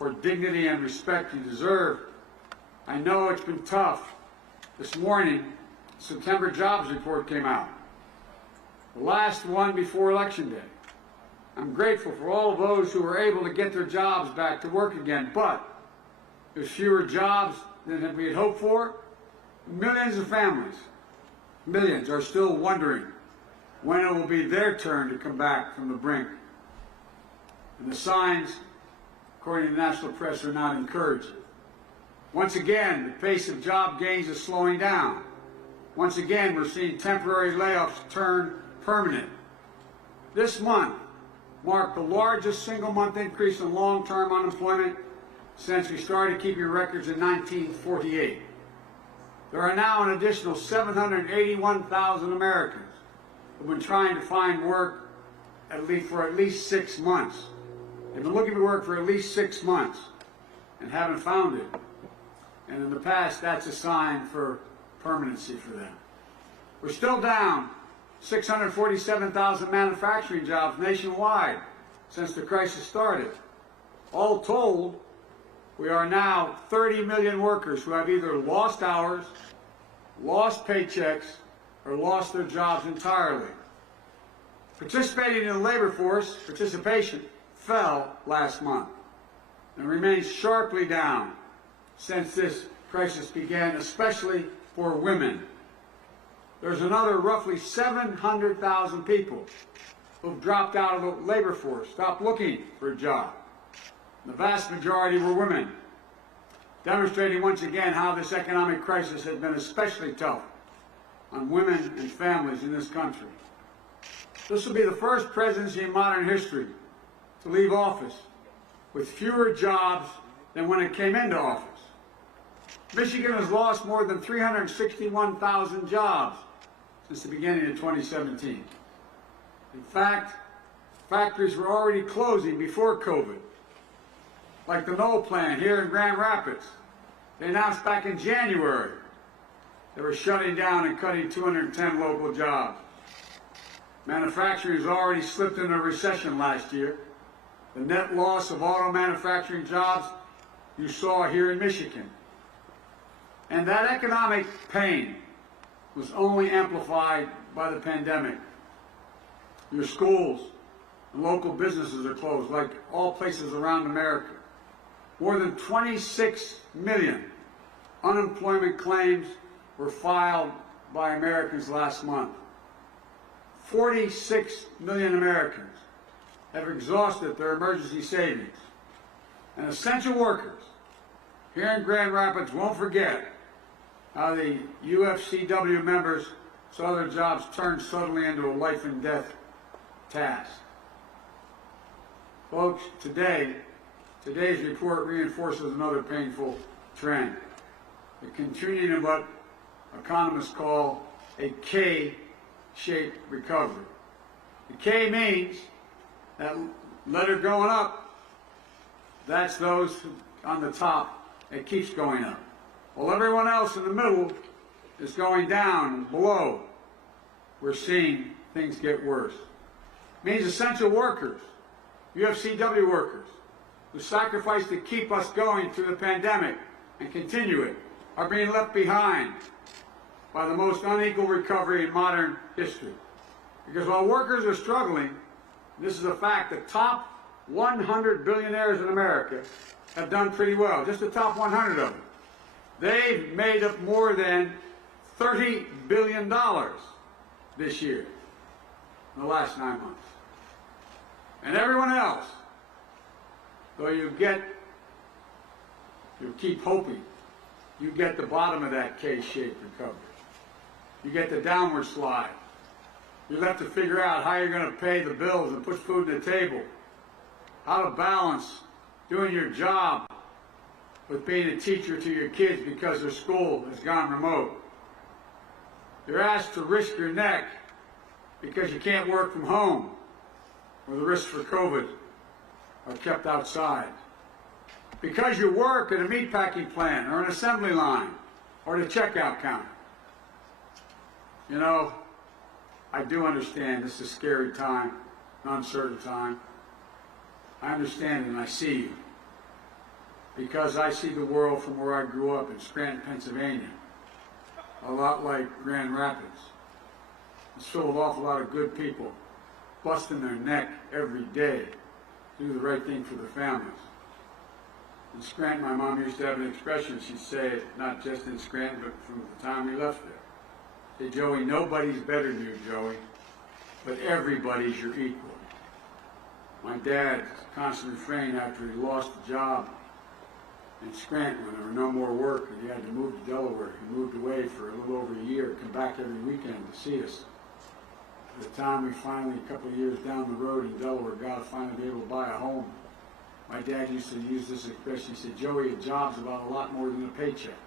for dignity and respect you deserve. I know it's been tough. This morning, the September jobs report came out, the last one before Election Day. I'm grateful for all of those who were able to get their jobs back to work again, but there's fewer jobs than we had hoped for. Millions of families, millions, are still wondering when it will be their turn to come back from the brink. And the signs, according to the national press, are not encouraging. Once again, the pace of job gains is slowing down. Once again, we're seeing temporary layoffs turn permanent. This month marked the largest single-month increase in long-term unemployment since we started keeping records in 1948. There are now an additional 781,000 Americans who have been trying to find work for at least 6 months. They've been looking for work for at least 6 months and haven't found it. And in the past, that's a sign for permanency for them. We're still down 647,000 manufacturing jobs nationwide since the crisis started. All told, we are now 30 million workers who have either lost hours, lost paychecks, or lost their jobs entirely. Participating in the labor force, participation fell last month and remains sharply down since this crisis began, especially for women. There's another roughly 700,000 people who've dropped out of the labor force, stopped looking for a job. The vast majority were women, demonstrating once again how this economic crisis has been especially tough on women and families in this country. This will be the first presidency in modern history to leave office with fewer jobs than when it came into office. Michigan has lost more than 361,000 jobs since the beginning of 2017. In fact, factories were already closing before COVID, like the Knoll plant here in Grand Rapids. They announced back in January they were shutting down and cutting 210 local jobs. Manufacturing has already slipped into a recession last year. The net loss of auto manufacturing jobs you saw here in Michigan. And that economic pain was only amplified by the pandemic. Your schools and local businesses are closed, like all places around America. More than 26 million unemployment claims were filed by Americans last month. 46 million Americans have exhausted their emergency savings. And essential workers here in Grand Rapids won't forget how the UFCW members saw their jobs turned suddenly into a life and death task. Folks, today's report reinforces another painful trend, the continuing of what economists call a K-shaped recovery. The K means that letter going up, that's those on the top, it keeps going up. While everyone else in the middle is going down and below, we're seeing things get worse. It means essential workers, UFCW workers, who sacrificed to keep us going through the pandemic and continue it, are being left behind by the most unequal recovery in modern history. Because while workers are struggling, this is a fact, the top 100 billionaires in America have done pretty well, just the top 100 of them. They've made up more than $30 billion this year, in the last 9 months. And everyone else, though you keep hoping, you get the bottom of that K-shaped recovery. You get the downward slide. You're left to figure out how you're going to pay the bills and put food on the table, how to balance doing your job with being a teacher to your kids because their school has gone remote. You're asked to risk your neck because you can't work from home, or the risks for COVID are kept outside. Because you work at a meatpacking plant or an assembly line or at a checkout counter. You know, I do understand this is a scary time, an uncertain time. I understand and I see you. because I see the world from where I grew up in Scranton, Pennsylvania, a lot like Grand Rapids. It's full of an awful lot of good people busting their neck every day to do the right thing for their families. In Scranton, my mom used to have an expression. She'd say it not just in Scranton, but from the time we left there. Say, Joey, nobody's better than you, Joey, but everybody's your equal. My dad constantly refrained after he lost the job in Scranton when there were no more work and he had to move to Delaware. He moved away for a little over a year, come back every weekend to see us. By the time we finally, a couple of years down the road in Delaware, got to finally be able to buy a home, my dad used to use this expression. He said, Joey, a job's about a lot more than a paycheck.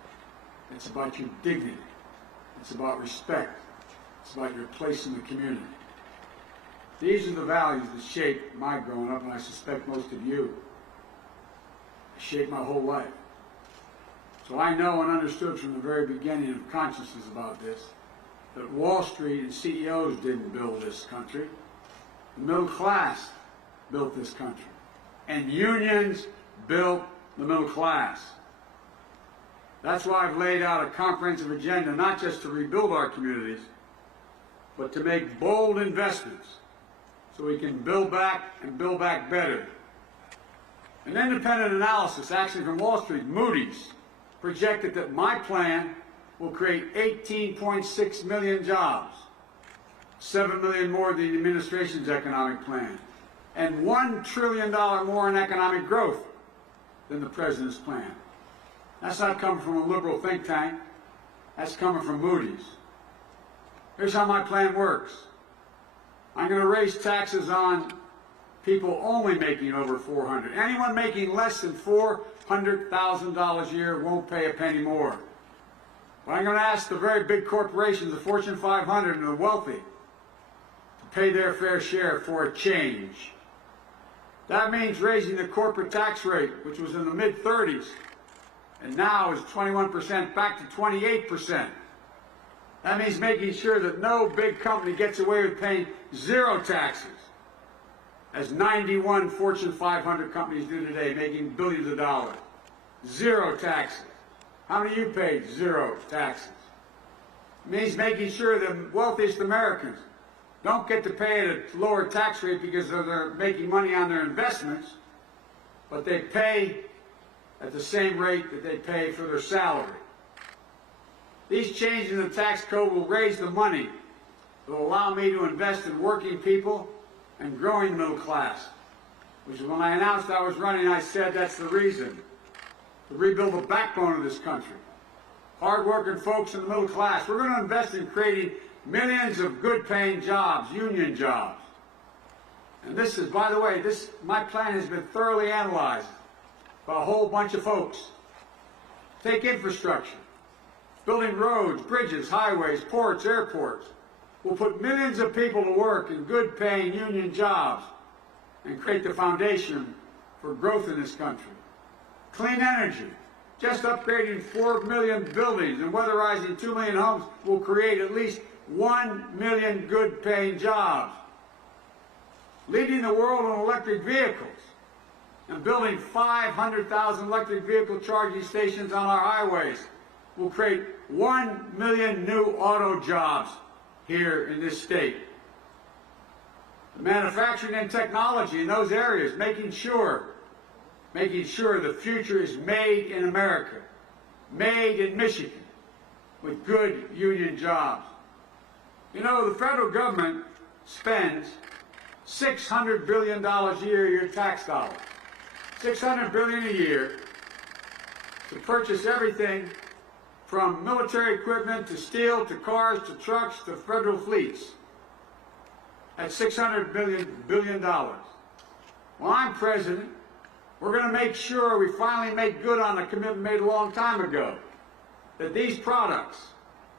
It's about your dignity. It's about respect. It's about your place in the community. These are the values that shaped my growing up, and I suspect most of you. They shaped my whole life. So I know and understood from the very beginning of consciousness about this, that Wall Street and CEOs didn't build this country. The middle class built this country. And unions built the middle class. That's why I've laid out a comprehensive agenda, not just to rebuild our communities, but to make bold investments so we can build back and build back better. An independent analysis, actually from Wall Street, Moody's, projected that my plan will create 18.6 million jobs, 7 million more than the administration's economic plan, and $1 trillion more in economic growth than the president's plan. That's not coming from a liberal think tank. That's coming from Moody's. Here's how my plan works. I'm going to raise taxes on people only making over $400,000. Anyone making less than $400,000 a year won't pay a penny more. But I'm going to ask the very big corporations, the Fortune 500 and the wealthy, to pay their fair share for a change. That means raising the corporate tax rate, which was in the mid-30s, and now is 21% back to 28%. That means making sure that no big company gets away with paying zero taxes, as 91 Fortune 500 companies do today, making billions of dollars. Zero taxes. How many of you paid zero taxes? It means making sure the wealthiest Americans don't get to pay at a lower tax rate because they're making money on their investments, but they pay at the same rate that they pay for their salary. These changes in the tax code will raise the money that will allow me to invest in working people and growing the middle class, which is when I announced I was running, I said that's the reason, to rebuild the backbone of this country. Hard-working folks in the middle class. We're going to invest in creating millions of good-paying jobs, union jobs. And this is, by the way, my plan has been thoroughly analyzed by a whole bunch of folks. Take infrastructure, building roads, bridges, highways, ports, airports. We'll put millions of people to work in good-paying union jobs and create the foundation for growth in this country. Clean energy. Just upgrading 4 million buildings and weatherizing 2 million homes will create at least 1 million good-paying jobs. Leading the world on electric vehicles and building 500,000 electric vehicle charging stations on our highways will create 1 million new auto jobs here in this state. The manufacturing and technology in those areas, making sure the future is made in America, made in Michigan, with good union jobs. You know, the federal government spends $600 billion a year, your tax dollars. $600 billion a year to purchase everything from military equipment to steel to cars to trucks to federal fleets. That's $600 billion. Well, I'm president. We're going to make sure we finally make good on the commitment made a long time ago, that these products,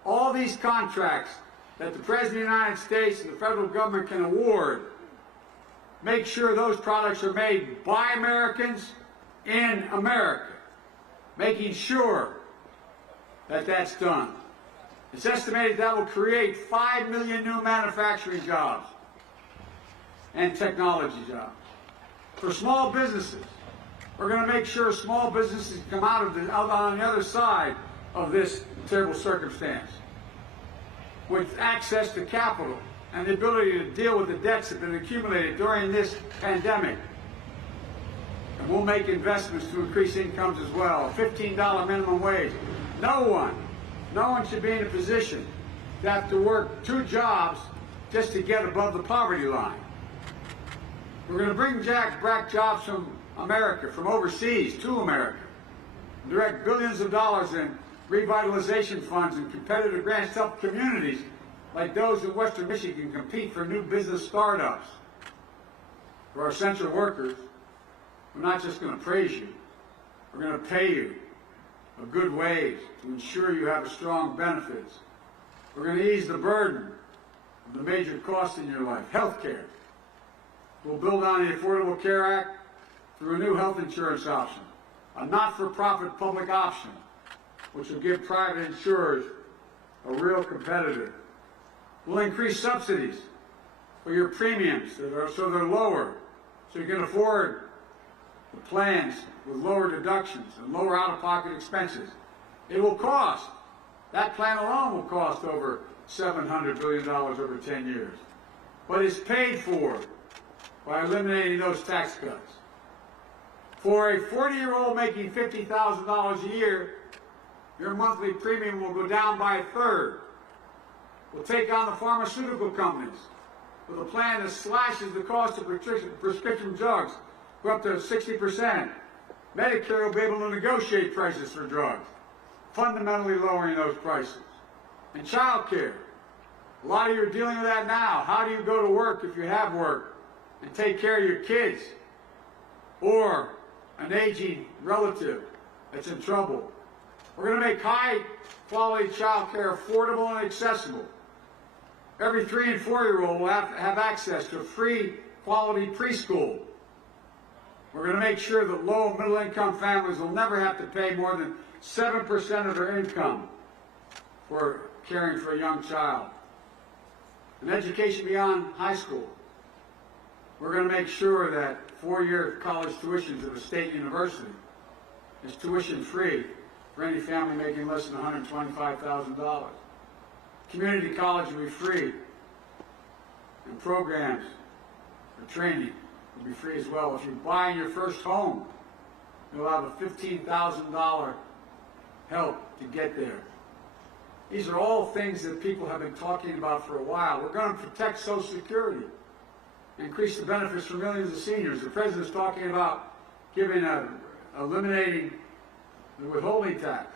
all these contracts that the President of the United States and the federal government can award, make sure those products are made by Americans in America, making sure that that's done. It's estimated that will create 5 million new manufacturing jobs and technology jobs. For small businesses, We're going to make sure small businesses come out on the other side of this terrible circumstance with access to capital and the ability to deal with the debts that have been accumulated during this pandemic. And we'll make investments to increase incomes as well. $15 minimum wage. No one should be in a position to have to work 2 jobs just to get above the poverty line. We're going to bring back jobs from America, from overseas to America. Direct billions of dollars in revitalization funds and competitive grants to help communities like those in Western Michigan compete for new business startups. For our essential workers, we're not just going to praise you, we're going to pay you a good wage to ensure you have strong benefits. We're going to ease the burden of the major costs in your life. Health care. We'll build on the Affordable Care Act through a new health insurance option, a not-for-profit public option, which will give private insurers a real competitor. We'll increase subsidies for your premiums so they're lower, so you can afford the plans with lower deductions and lower out-of-pocket expenses. It will cost, that plan alone will cost over $700 billion over 10 years. But it's paid for by eliminating those tax cuts. For a 40-year-old making $50,000 a year, your monthly premium will go down by 1/3. We'll take on the pharmaceutical companies with a plan that slashes the cost of prescription drugs for up to 60%. Medicare will be able to negotiate prices for drugs, fundamentally lowering those prices. And child care. A lot of you are dealing with that now. How do you go to work if you have work and take care of your kids or an aging relative that's in trouble? We're going to make high-quality child care affordable and accessible. Every 3- and 4-year-old will have access to a free, quality preschool. We're going to make sure that low- and middle-income families will never have to pay more than 7% of their income for caring for a young child. And education beyond high school. We're going to make sure that 4-year college tuitions at a state university is tuition-free for any family making less than $125,000. Community college will be free, and programs for training will be free as well. If you're buying your first home, you'll have a $15,000 help to get there. These are all things that people have been talking about for a while. We're going to protect Social Security, increase the benefits for millions of seniors. The President's talking about eliminating the withholding tax.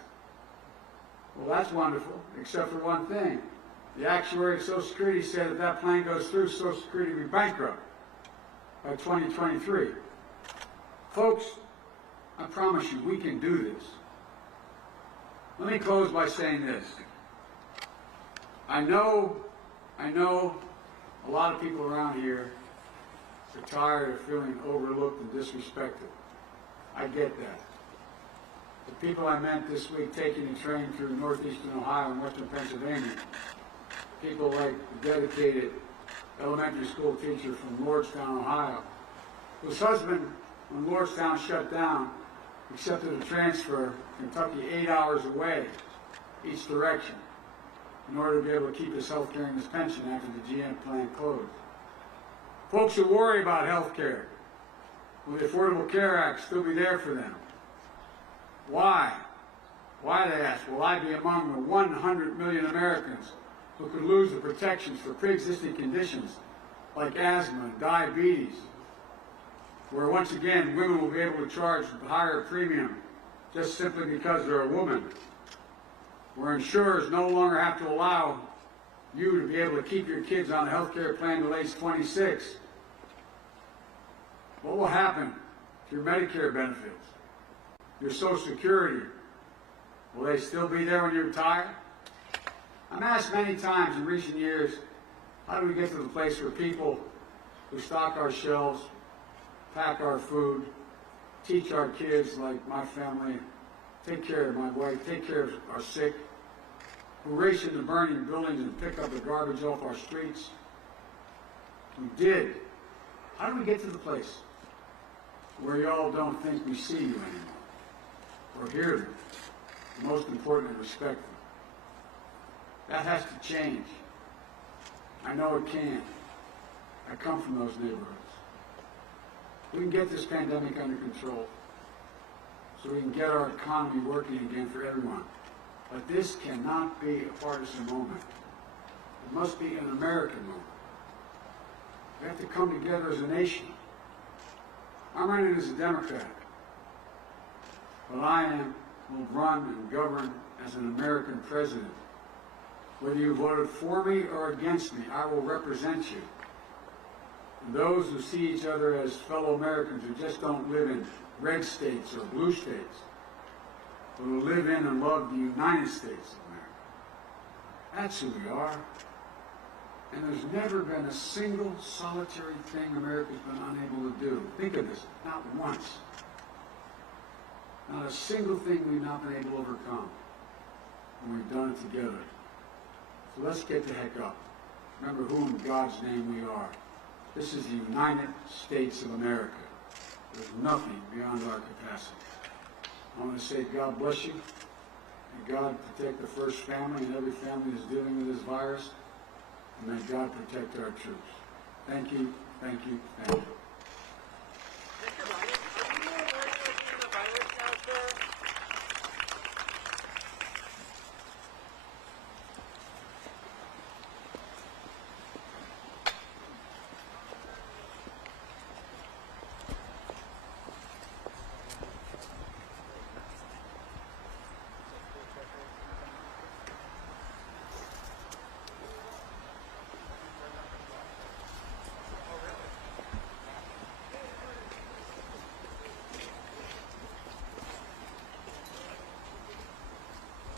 Well, that's wonderful, except for one thing. The actuary of Social Security said if that plan goes through, Social Security will be bankrupt by 2023. Folks, I promise you, we can do this. Let me close by saying this. I know a lot of people around here are tired of feeling overlooked and disrespected. I get that. The people I met this week taking the train through northeastern Ohio and western Pennsylvania, people like the dedicated elementary school teacher from Lordstown, Ohio, whose husband, when Lordstown shut down, accepted a transfer to Kentucky 8 hours away each direction in order to be able to keep his health care and his pension after the GM plant closed. Folks who worry about health care, will the Affordable Care Act still be there for them? Why? Why, they ask, will I be among the 100 million Americans who could lose the protections for pre-existing conditions like asthma and diabetes, where once again women will be able to charge a higher premium just simply because they're a woman, where insurers no longer have to allow you to be able to keep your kids on a health care plan till age 26? What will happen to your Medicare benefits? Your Social Security, will they still be there when you retire? I'm asked many times in recent years, how do we get to the place where people who stock our shelves, pack our food, teach our kids like my family, take care of my wife, take care of our sick, who race into burning buildings and pick up the garbage off our streets? We did. How do we get to the place where y'all don't think we see you anymore, or hear them, most importantly, respect them. That has to change. I know it can. I come from those neighborhoods. We can get this pandemic under control so we can get our economy working again for everyone. But this cannot be a partisan moment. It must be an American moment. We have to come together as a nation. I'm running as a Democrat, but will run and govern as an American president. Whether you voted for me or against me, I will represent you. And those who see each other as fellow Americans who just don't live in red states or blue states, but who live in and love the United States of America. That's who we are. And there's never been a single solitary thing America's been unable to do. Think of this, not once. Not a single thing we've not been able to overcome. And we've done it together. So let's get the heck up. Remember who in God's name we are. This is the United States of America. There's nothing beyond our capacity. I want to say God bless you. May God protect the First Family and every family that's dealing with this virus. And may God protect our troops. Thank you, thank you, thank you.